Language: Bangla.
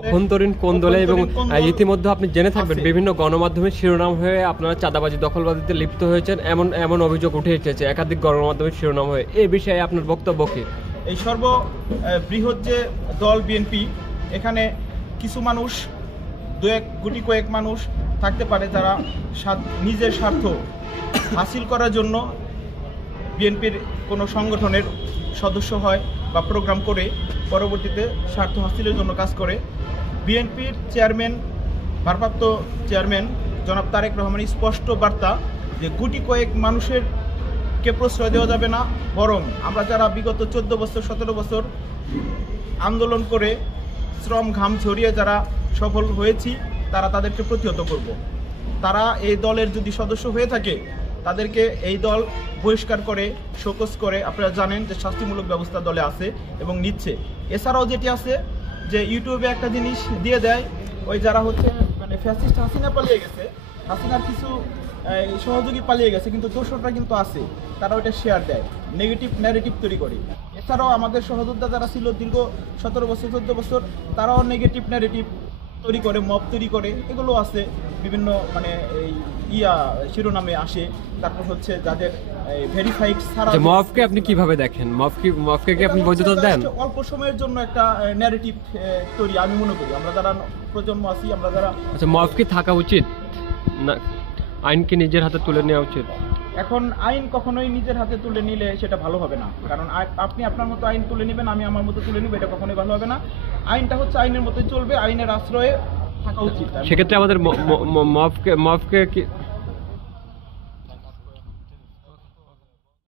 অভ্যন্তরীণ কোন দলে এবং ইতিমধ্যে আপনি জেনে থাকবেন বিভিন্ন গণমাধ্যমের শিরোনাম হয়ে আপনারা চাঁদাবাজি দখলবাজিতে লিপ্ত হয়েছেন এমন এমন অভিযোগ উঠে এসেছে একাধিক গণমাধ্যমের শিরোনাম হয়ে এই বিষয়ে আপনার বক্তব্য কি? এই বৃহৎ যে দল বিএনপি, এখানে কিছু মানুষ গুটি কয়েক মানুষ থাকতে পারে যারা নিজের স্বার্থ হাসিল করার জন্য বিএনপির কোনো সংগঠনের সদস্য হয় বা প্রোগ্রাম করে পরবর্তীতে স্বার্থ হাসিলের জন্য কাজ করে। বিএনপির ভারপ্রাপ্ত চেয়ারম্যান জনাব তারেক রহমানের স্পষ্ট বার্তা যে গুটি কয়েক মানুষেরকে প্রশ্রয় দেওয়া যাবে না, বরং আমরা যারা বিগত 14 বছর 17 বছর আন্দোলন করে শ্রম ঘাম ঝরিয়ে যারা সফল হয়েছি তাদেরকে প্রতিহত করব। তারা এই দলের যদি সদস্য হয়ে থাকে তাদেরকে এই দল বহিষ্কার করে শোকজ করে, আপনারা জানেন যে শাস্তিমূলক ব্যবস্থা দলে আছে এবং নিচ্ছে। এছাড়াও যেটি আছে যে ইউটিউবে একটা জিনিস দিয়ে দেয়, ওই যারা মানে ফ্যাসিস্ট হাসিনা পালিয়ে গেছে, হাসিনার কিছু সহযোগী পালিয়ে গেছে কিন্তু দোষরটা কিন্তু আছে, তারা ওইটা শেয়ার দেয়, নেগেটিভ ন্যারেটিভ তৈরি করে। এছাড়াও আমাদের সহযোদ্ধা যারা ছিল দীর্ঘ 17 বছর 14 বছর তারাও নেগেটিভ ন্যারেটিভ তৈরি করে, মব তৈরি করে, এগুলো আছে বিভিন্ন মানে এই শিরোনামে আসে। তারপর যাদের ভেরিফাইড ছাড়া মবকে আপনি কিভাবে দেখেন? মবকে কি আপনি বৈধতা দেন? অল্প সময়ের জন্য একটা ন্যারেটিভ তৈরি, আমি মনে করি আমরা যারা প্রজন্ম আছি, আমরা যারা মব কি থাকা উচিত না আইনকে নিজের হাতে তুলে নেওয়া উচিত? এখন আইন কখনোই নিজের হাতে তুলে নিলে সেটা ভালো হবে না, কারণ আপনি আপনার মতো আইন তুলে নেবেন, আমি আমার মতো তুলে নিব, এটা কখনোই ভালো হবে না। আইনটা আইনের মতোই চলবে, আইনের আশ্রয়ে থাকা উচিত। সেক্ষেত্রে আমাদের মবকে কি